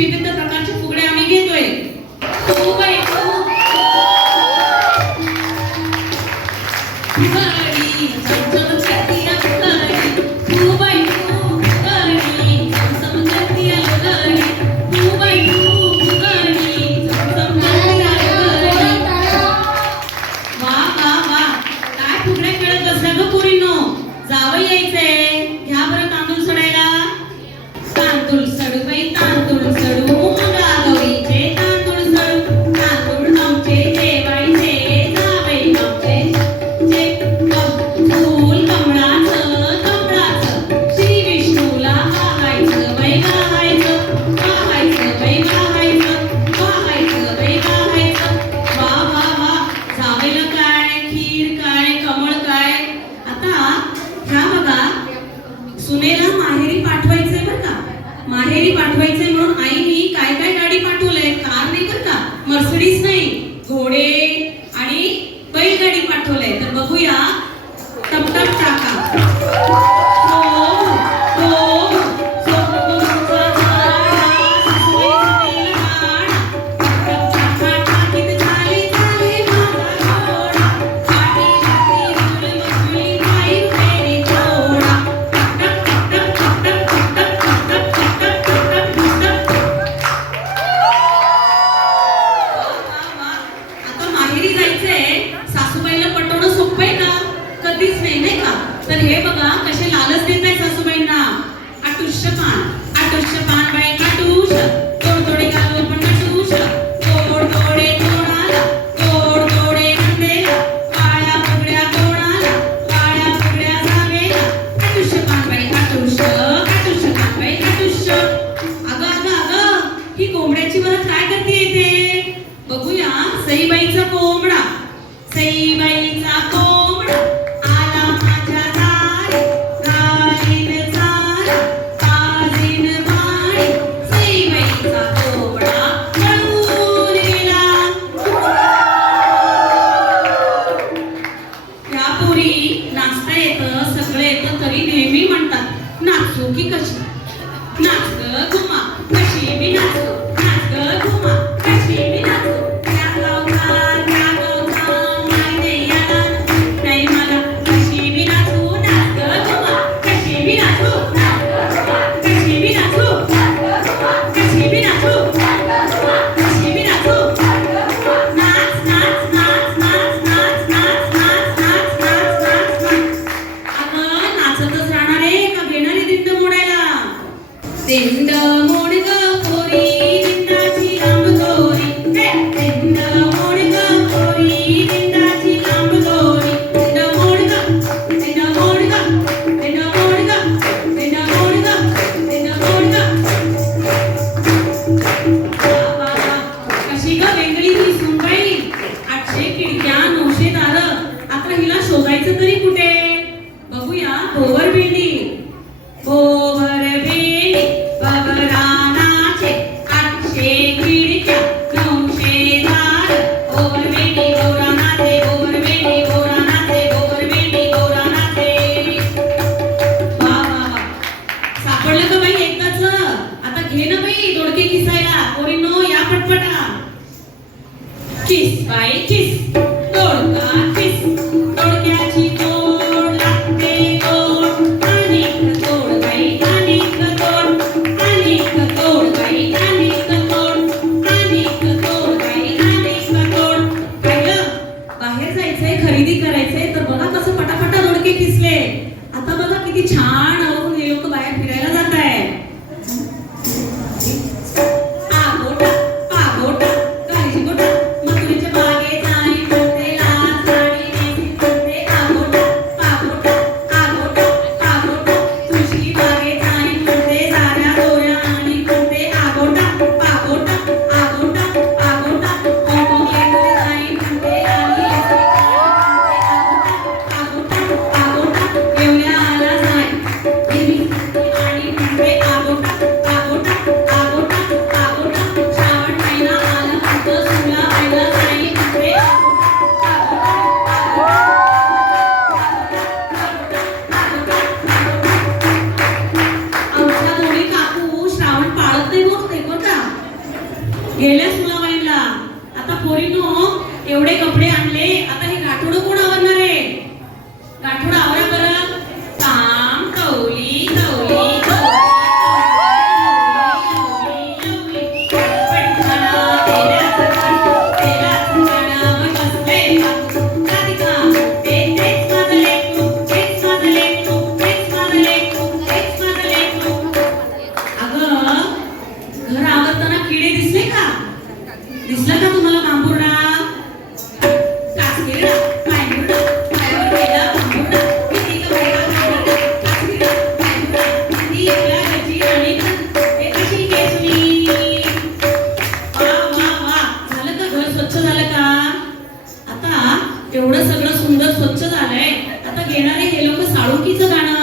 विविध प्रकारचे फुगडे आम्ही घेतोय. तो बाई तो फुगडी चमचम करतीया फुगडी, तू बाई तू फुगडी चमचम करतीया फुगडी, तू बाई तू फुगडी चमचम करतीया फुगडी. वा वा वा, काय फुगड्या खेळत बसल्या ग पोरींनो. जावं यायचंय, घ्या बरं तांदूळ सडायला. तांदूळ सडू बाई तांदूळ सडू, मुगा गौरीचे तांदूळ सडू, तांदूळ आमचे जेवायचे जावई आमचे. जे फूल कमळाचं कमळाचं, श्री विष्णूला वाहायचं बाई वाहायचं, वाहायचं बाई वाहायचं, वाहायचं बाई वाहायचं. वा वा वा, जावईला काय खीर काय कमळ काय. आता ह्या बघा, सुनेला माहेरी पाठवायचंय बरं का. माहेरी पाठवायचंय म्हणून आईनी काय काय गाडी पाठवलंय. कार नाही बरं का, मर्सिडीज नाही, घोडे आणि बैलगाडी पाठवलंय. तर बघूया, टपटप टाका. सासूबाईला पटवणं सोपं आहे का? कधीच नाही, नाही का. तर हे बघा कसे लालच देत आहे सासूबाईंना. आटुष्य पान बाई काटूश, तोड तोडे घालून पण काटूश, तोड तोडे तोडाला, तोड तोडे नंदेला, काळ्या फुगड्या तोडाला, काळ्या फुगड्या जावेला, आटुष्य पान बाई काटूश, आटुष्य पान बाई काटूश. अगं अगं अगं, ही कोंबड्याची वरात काय करते इथे? बघूया, सईबाईचा कोंबडा. सईबाईचा कोंबडा आला माझ्या दारी, घालीन चारा ताजीन भारी, सईबाईचा कोंबडा पळून गेला. या पोरी नाचता येतं, सगळं येतं, तरी नेहमी म्हणतात नाचू की कशी. नाच ग घुमा कशी मी नाचतो, नाच ग घुमा कशी मी नाचतो. दिंड मोड ग पोरी दिंडाची लांब दोरी, दिंड मोड ग पोरी दिंडाची लांब दोरी, दिंड मोड ग, दिंड मोड ग, दिंड मोड ग, दिंड मोड ग, दिंड मोड ग. कशी ग वेगळी ही सुनबाई. 800 खिडक्या 900 दारं. आता हिला शोधायचं तरी कुठे? बघूया, भोवर भेंडी. भोवर भेंडी बबरानाचे 800 खिडक्या 900 दार. भोवर भेंडी गौरानाचे, भोवर भेंडी गौरानाचे, भोवर भेंडी गौरानाचे. वा वा वा, सापडलं का बाई एकदाच? आता घे ना बाई दोडके किसायला. पोरींनो या पटपटा. किस बाई किस, दोडका किस, दोडक्याची तोड लागते गोड, अनेक तोड बाई अनेक तोड, अनेक तोड बाई अनेक तोड, अनेक तोड बाई अनेक तोड. पाहिलं, बाहेर जायचंय, खरेदी करायचंय, तर बघा कसं पटापटा दोडके किसले. आता बघा किती छान आवरून हे लोक बाहेर फिरायला जात आहे. आगोटा पागोटा गालीची गोटा, मथुरेच्या बागेत आणि गेल्या सुलावाईला. आता पोरीनो एवढे कपडे आणले, आता हे गाठोडं कोण आवरणार आहे? गाठोडं आवरा बरं. काम कवली कवली दिसला का तुम्हाला बांबुर्डा? कासगिरडा, पायमुर्डा, पायावर गेला बांबुर्डा, किती ग बायका बांबुर्डा, कासगिरडा, पायमुर्डा, किती आपल्या घरची राणी हे कशी केसली. वा वा वा, झालं का घर स्वच्छ झालं का? आता एवढं सगळं सुंदर स्वच्छ झालंय, आता घेणारे हे लोक साळुंकीचं गाणं.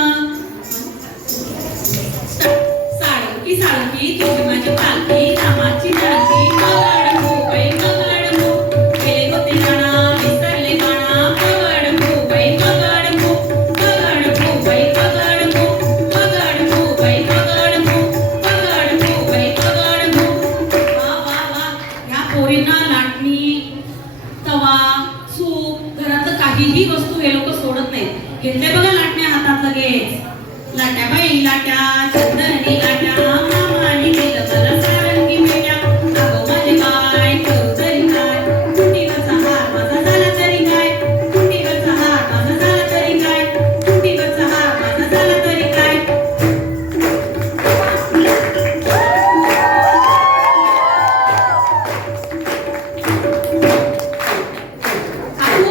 साळुंकी साळुंकी तुझी माझी पालखी, रामाची लाडकी, काहीही वस्तू हे लोक सोडत नाहीत. घेतले बघा लाटण्या हातात लगेच. लाट्या बाई लाट्या, चंदनी लाट्या, मामानी केलं मला सारंगी पेट्या. अगो माझे काय करू तरी काय, कुंडीवरचा हार माझा झाला तरी काय, कुंडीवरचा हार माझा झाला तरी काय, कुंडीवरचा हार माझा झाला तरी काय.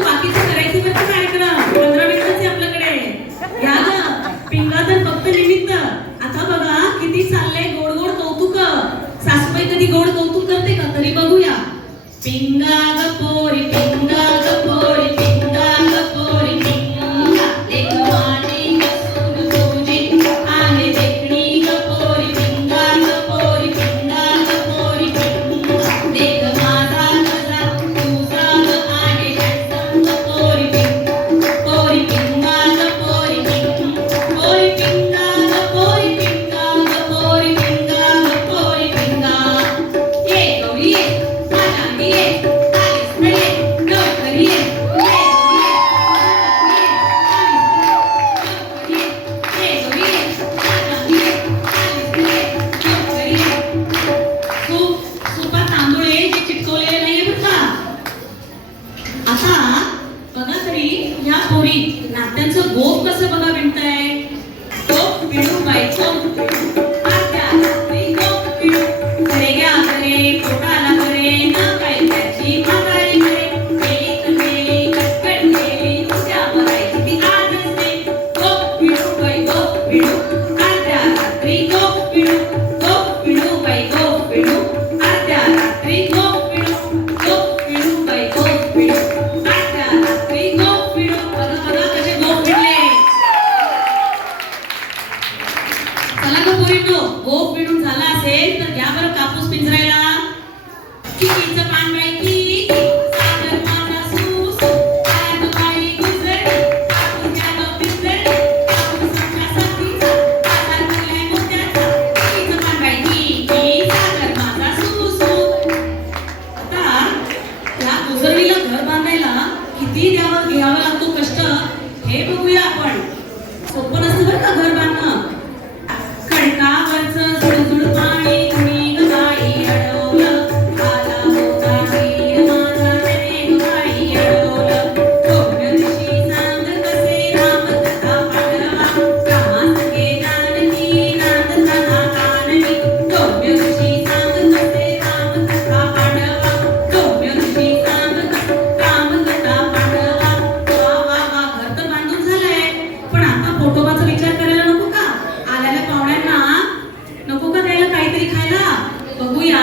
बाकीचं करायचं बरं कार्यक्रम 15 मिनिटाचे आपल्याकडे. घ्या ग पिंगा तर फक्त निमित्त. आता बघा किती चाललंय गोड गोड कौतुक. सासूबाई कधी गोड कौतुक करते का? तरी बघूया. पिंगा ग पोरी, पिंगा ग पोरी, पिंगा ग पोरी, पिंगा लेकवानी सून तुझी आले देखणी ग पोरी, पिंगा ग पोरी, पिंगा ग पोरी, पिंगा लेक माझा गजा तुझा ग आले हॅन्डसम ग पोरी, पिंगा पोरी, पिंगा ग पोरी, पिंगा पोरी, पिंगा ग पोरी, पिंगा ग पोरी, पिंगा ग पोरी, पिंगा. ये गौरी ये, माझ्या ये, आलीस ना ये, लवकर ये, ये गौरी ये, माझ्या ये, लवकर ये, ये गौरी ये, माझ्या ये, आलीस ना ये, लवकर ये. सुपात तांदूळ आहे जे चिटकवलेले नाहीये बरं का. आता बघा तरी ह्या पोरी नात्यांचं गोप कसं बघा विणताय. गोप पिळू बाई गोप पिळू, आत्या रात्री गोप पिळू, घरे घ्या घरे पोटाला घरे, न काय त्याची म्हातारी घरे, गेली तर गेली कटकट गेली, उद्या बघायची ती आजच नाही. गोप पिळू बाई गोप पिळू, आत्या रात्री गोप पिळू, गोप पिळू बाई गोप पिळू, आत्या रात्री गोप पिळू, गोप पिळू बाई गोप पिळू, आत्या रात्री गोप पिळू. बघा बघा कसे गोप पिळले. चला ग पोरींनो, गोप पिळून झाला असेल तर घ्या बरं कापूस पिंजरायला. चिकीचं पान बाई किती, सागर माझा सूसू, पायात बाई गुजरली, कापूस घ्या ग पिंजरली, कापूस आपल्या साथीचा, बाजार भरलाय मोत्याचा. चिकीचं पान बाई किती, सागर माझा सूसू. आता या गुजरलीला घर बांधायला किती घ्यावं लागतो कष्ट हे बघूया आपण. सोपं नसतं बरं का घर बांधणं. खडकावरचं झुळझुळ पाणी कुणी ग बाई अडवलं, आला होता तीर माझा त्याने ग बाई अडवलं. थोड्या दिवशी सांग कसे राम कथा पांडवा, रामासंगे जानकी नांदताना काननी. थोड्या दिवशी सांग कसे राम कथा पांडवा, थोड्या दिवशी सांग राम कथा पांडवा. वा वा वा, घर तर बांधून झालंय, पण आता पोटोबाचा विचार करायला नको का? आलेल्या पाहुण्यांना नको का द्यायला काहीतरी खायला? बघूया.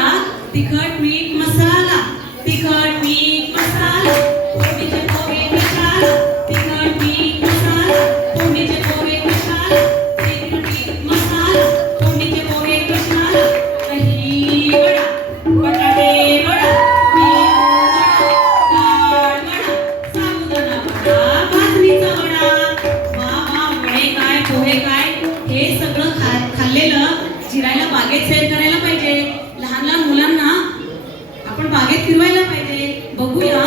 तिखट मीठ मसाला, तिखट मीठ मसाला, फोडणीचे पोहे मसाला, तिखट मीठ मसाला, फोडणीचे पोहे मसाला, तिखट मीठ मसाला, फोडणीचे पोहे मसाला. दही वडा, बटाटे वडा, मेथी वडा, डाळ वडा, साबुदाणा वडा, भाजणीचा वडा. वा वा, वडे काय पोहे काय हे सगळं खाल्लेलं जिरायला बागेत सैर करायला पाहिजे. लहान लहान मुलांना बागेत फिरवायला पाहिजे. बघूया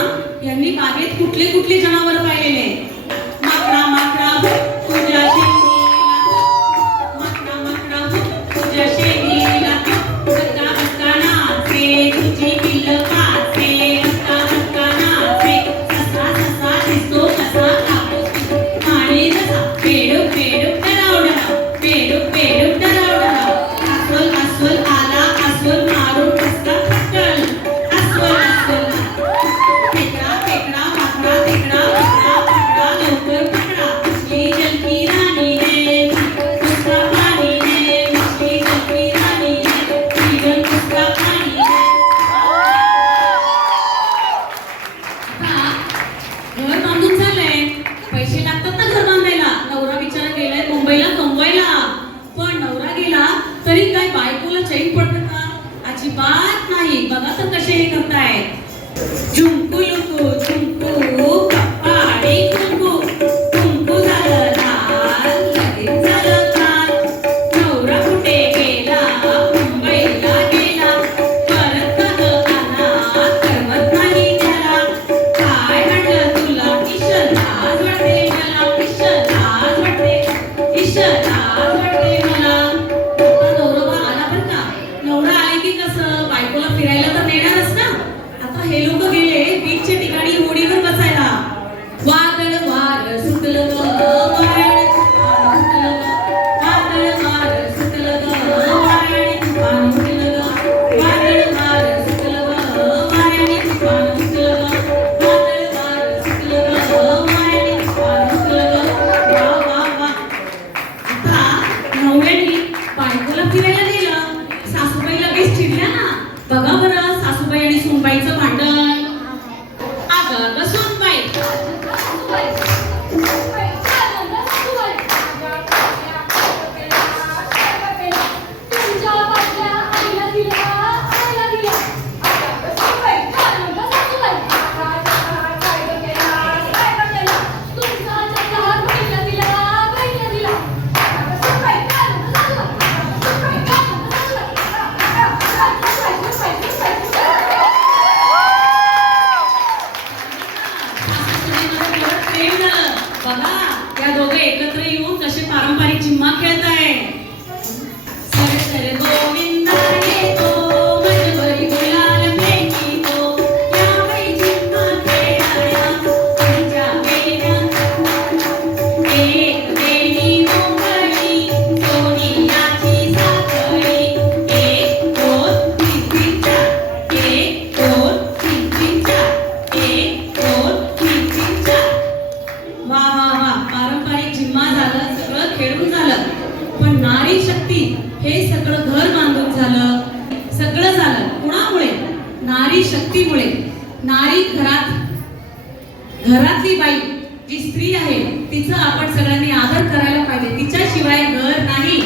यांनी बागेत कुठले कुठले जनावर पाहिलेले. माकडा माकडा तुझ्या शेंगीला, माकडा माकडा तुझ्या शेंगीला, बक्का बक्का नाचे तुझी पिल्लं पाचे, बक्का बक्का नाचे, ससा ससा दिसतो कसा कापूस, आणि जसा पेडू पेडू डराव डराव, पेडू पेडू डराव डराव, अस्वल अस्वल आला अस्वल मारून बसला फटकन, अस्वल अस्वल फेकडा फेकडा माकडा फेकडा फेकडा फेकडा लवकर पकडा, मछली जलकी रानी ने उसका पाणी ने, मछली जलकी रानी ने जीवन उसका पाणी ने. आता घर बांधून झालंय, पैसे लागतात ना घर बांधायला. नवरा बिचारा गेलाय मुंबईला कमवायला, पण नवरा गेला तरी काय बायकोला चैन पडतं का? अजिबात नाही. बघा तर कसे हे करतायत. झुंकू लुकू झुंकू कपाडी कुंकू, कुंकू झालं लाल लगेच झालं काल. नवरा कुठे गेला मुंबईला गेला, परत का ग आला करमत नाही त्याला. काय म्हटलं तुला ईश लाज वाटते मला, ईश लाज वाटते, ईश लाज वाटते मला. आता नवरा आला बरं का. नवरा आले की कसं बायकोला फिरायला तर नेणारच ना. आता हे लोक गेले बीचच्या ठिकाणी होडीवर बसायला. वादळ वार सुटलं ग वाऱ्याने तुफान उठलं ग, वादळ वार सुटलं ग वाऱ्याने तुफान उठलं ग, वादळ वार सुटलं ग वाऱ्याने तुफान उठलं ग, वादळ वार सुटलं ग वाऱ्याने तुफान उठलं ग. वा वा वा. आता नवऱ्याने बायकोला फिरायला नेलं. सासूबाई लगेच चिडल्या ना. बघा बरं सासूबाई आणि सुनबाईचं भांडण. अगं अगं सुनबाई, बघा या दोघे एकत्र येऊन कसे पारंपरिक झिम्मा खेळताय. सरे सरे गोविंदा येतो मनोहरी गुलाल फेकीतो, या बाई झिम्मा खेळाया तुमच्या वेणीनं. एक वेणी मोकळी सोनियाची साखळी, एक दोन तीन तीन चार, एक दोन तीन तीन चार, एक दोन तीन तीन चार. वा वा वा. पारंपरिक झिम्मा झालं, सगळं खेळून झालं. पण नारी शक्ती हे सगळं घर बांधून झालं, सगळं झालं कुणामुळे? नारी शक्तीमुळे. नारी घरातली बाई जी स्त्री आहे तिचा आपण सगळ्यांनी आदर करायला पाहिजे. तिच्याशिवाय घर नाही.